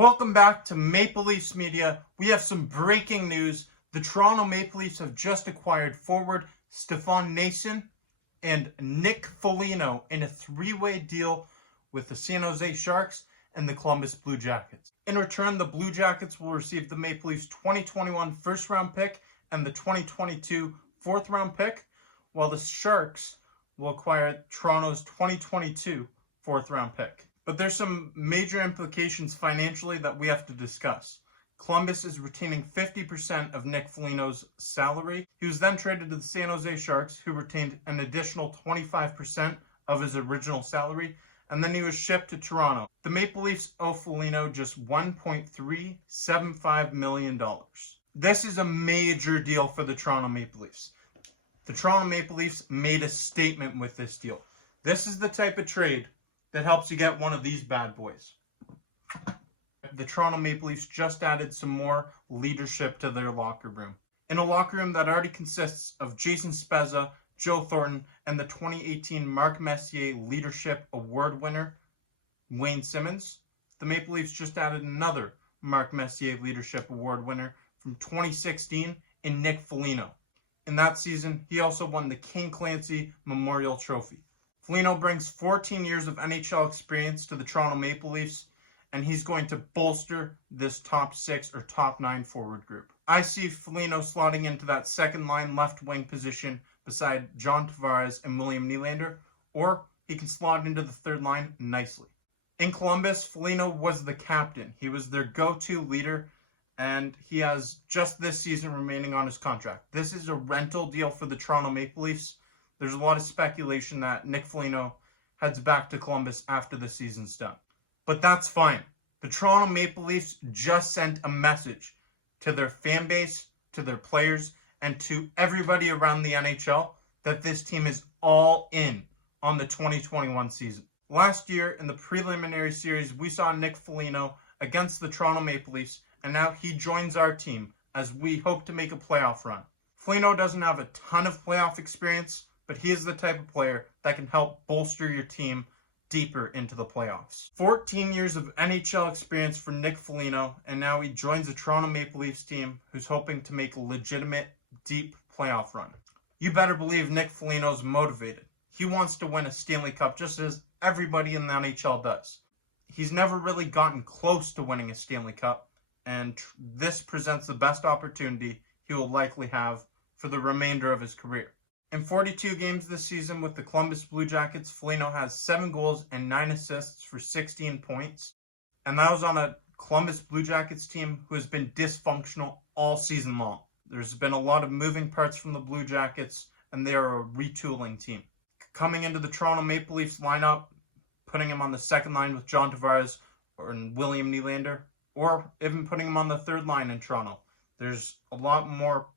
Welcome back to Maple Leafs Media. We have some breaking news. The Toronto Maple Leafs have just acquired forward Stefan Noesen and Nick Foligno in a three-way deal with the San Jose Sharks and the Columbus Blue Jackets. In return, the Blue Jackets will receive the Maple Leafs 2021 first-round pick and the 2022 fourth-round pick, while the Sharks will acquire Toronto's 2022 fourth-round pick. But there's some major implications financially that we have to discuss. Columbus is retaining 50% of Nick Foligno's salary. He was then traded to the San Jose Sharks, who retained an additional 25% of his original salary, and then he was shipped to Toronto. The Maple Leafs owe Foligno just $1.375 million. This is a major deal for the Toronto Maple Leafs. The Toronto Maple Leafs made a statement with this deal. This is the type of trade that helps you get one of these bad boys. The Toronto Maple Leafs just added some more leadership to their locker room. In a locker room that already consists of Jason Spezza, Joe Thornton, and the 2018 Mark Messier Leadership Award winner, Wayne Simmonds, the Maple Leafs just added another Mark Messier Leadership Award winner from 2016 in Nick Foligno. In that season, he also won the King Clancy Memorial Trophy. Foligno brings 14 years of NHL experience to the Toronto Maple Leafs, and he's going to bolster this top 6 or top 9 forward group. I see Foligno slotting into that second line left wing position beside John Tavares and William Nylander, or he can slot into the third line nicely. In Columbus, Foligno was the captain. He was their go-to leader, and he has just this season remaining on his contract. This is a rental deal for the Toronto Maple Leafs. There's a lot of speculation that Nick Foligno heads back to Columbus after the season's done. But that's fine. The Toronto Maple Leafs just sent a message to their fan base, to their players, and to everybody around the NHL that this team is all in on the 2021 season. Last year, in the preliminary series, we saw Nick Foligno against the Toronto Maple Leafs, and now he joins our team as we hope to make a playoff run. Foligno doesn't have a ton of playoff experience, but he is the type of player that can help bolster your team deeper into the playoffs. 14 years of NHL experience for Nick Foligno, and now he joins the Toronto Maple Leafs team who's hoping to make a legitimate, deep playoff run. You better believe Nick Foligno's motivated. He wants to win a Stanley Cup just as everybody in the NHL does. He's never really gotten close to winning a Stanley Cup, and this presents the best opportunity he will likely have for the remainder of his career. In 42 games this season with the Columbus Blue Jackets, Foligno has 7 goals and 9 assists for 16 points. And that was on a Columbus Blue Jackets team who has been dysfunctional all season long. There's been a lot of moving parts from the Blue Jackets, and they are a retooling team. Coming into the Toronto Maple Leafs lineup, putting him on the second line with John Tavares or William Nylander, or even putting him on the third line in Toronto. There's a lot more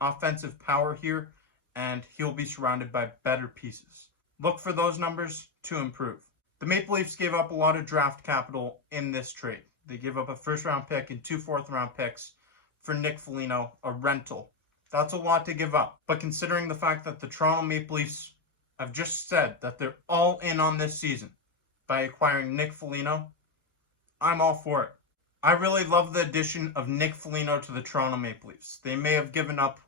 offensive power here, and he'll be surrounded by better pieces. Look for those numbers to improve. The Maple Leafs gave up a lot of draft capital in this trade. They gave up a first-round pick and 2 fourth-round picks for Nick Foligno, a rental. That's a lot to give up. But considering the fact that the Toronto Maple Leafs have just said that they're all in on this season by acquiring Nick Foligno, I'm all for it. I really love the addition of Nick Foligno to the Toronto Maple Leafs. They may have given up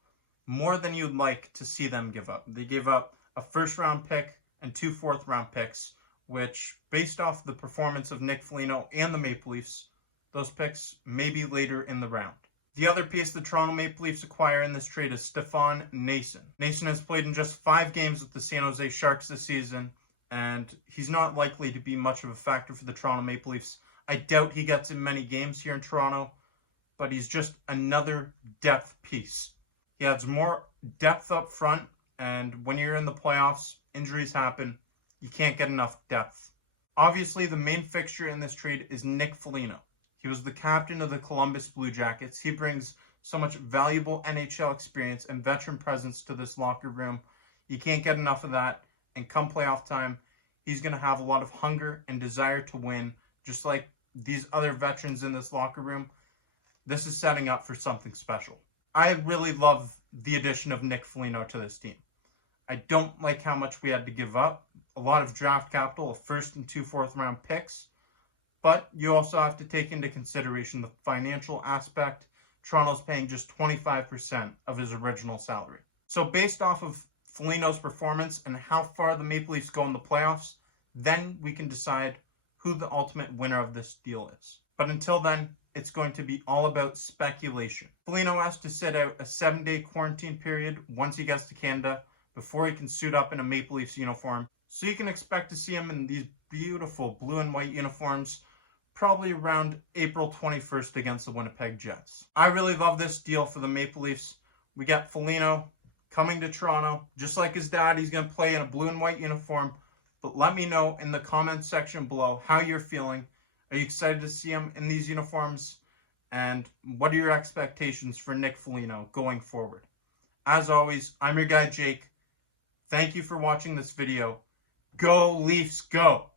more than you'd like to see them give up. They gave up a first-round pick and 2 fourth-round picks, which, based off the performance of Nick Foligno and the Maple Leafs, those picks may be later in the round. The other piece the Toronto Maple Leafs acquire in this trade is Stefan Noesen. Noesen has played in just 5 games with the San Jose Sharks this season, and he's not likely to be much of a factor for the Toronto Maple Leafs. I doubt he gets in many games here in Toronto, but he's just another depth piece. He adds more depth up front, and when you're in the playoffs, injuries happen. You can't get enough depth. Obviously, the main fixture in this trade is Nick Foligno. He was the captain of the Columbus Blue Jackets. He brings so much valuable NHL experience and veteran presence to this locker room. You can't get enough of that, and come playoff time, he's going to have a lot of hunger and desire to win, just like these other veterans in this locker room. This is setting up for something special. I really love the addition of Nick Foligno to this team. I don't like how much we had to give up. A lot of draft capital, a first and 2 fourth-round picks. But you also have to take into consideration the financial aspect. Toronto's paying just 25% of his original salary. So based off of Foligno's performance and how far the Maple Leafs go in the playoffs, then we can decide who the ultimate winner of this deal is. But until then, it's going to be all about speculation. Foligno has to sit out a 7-day quarantine period once he gets to Canada before he can suit up in a Maple Leafs uniform. So you can expect to see him in these beautiful blue and white uniforms probably around April 21st against the Winnipeg Jets. I really love this deal for the Maple Leafs. We got Foligno coming to Toronto. Just like his dad, he's going to play in a blue and white uniform. But let me know in the comments section below how you're feeling. Are you excited to see him in these uniforms? And what are your expectations for Nick Foligno going forward? As always, I'm your guy Jake. Thank you for watching this video. Go Leafs, go!